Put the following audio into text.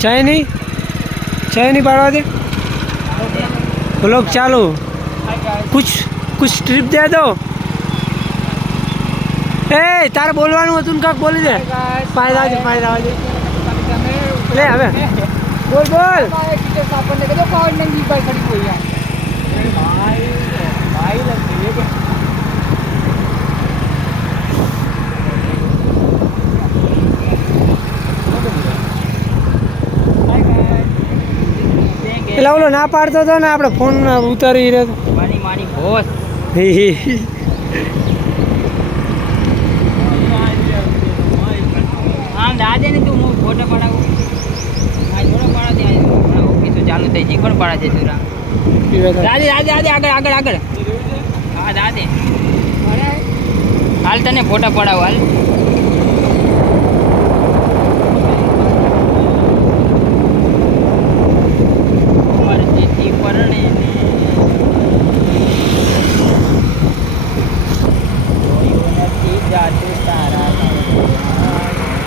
चाय नहीं पाड़वा दे ब्लॉग चालू कुछ ट्रिप दे दो ए तार बोलવાનું હતું ને કાક બોલી દે ફાયદા છે લે હવે બોલ આપણને કદો પાવર નંગી બાઈ ખડી કોઈ યાર ભાઈ લગે એટલે ઓલો ના પાડતો હતો ને આપણે ફોન ઉતારી રહ્યો મારી બોસ આમ દાદે ને તું હું ફોટો પડાવું આ થોડો પાડા દે ઓફિસ ચાલુ થઈ ગઈ કોણ પાડા છે તુરા દાદે આગળ હા દાદે હાલ તને ફોટો પડાવું હાલ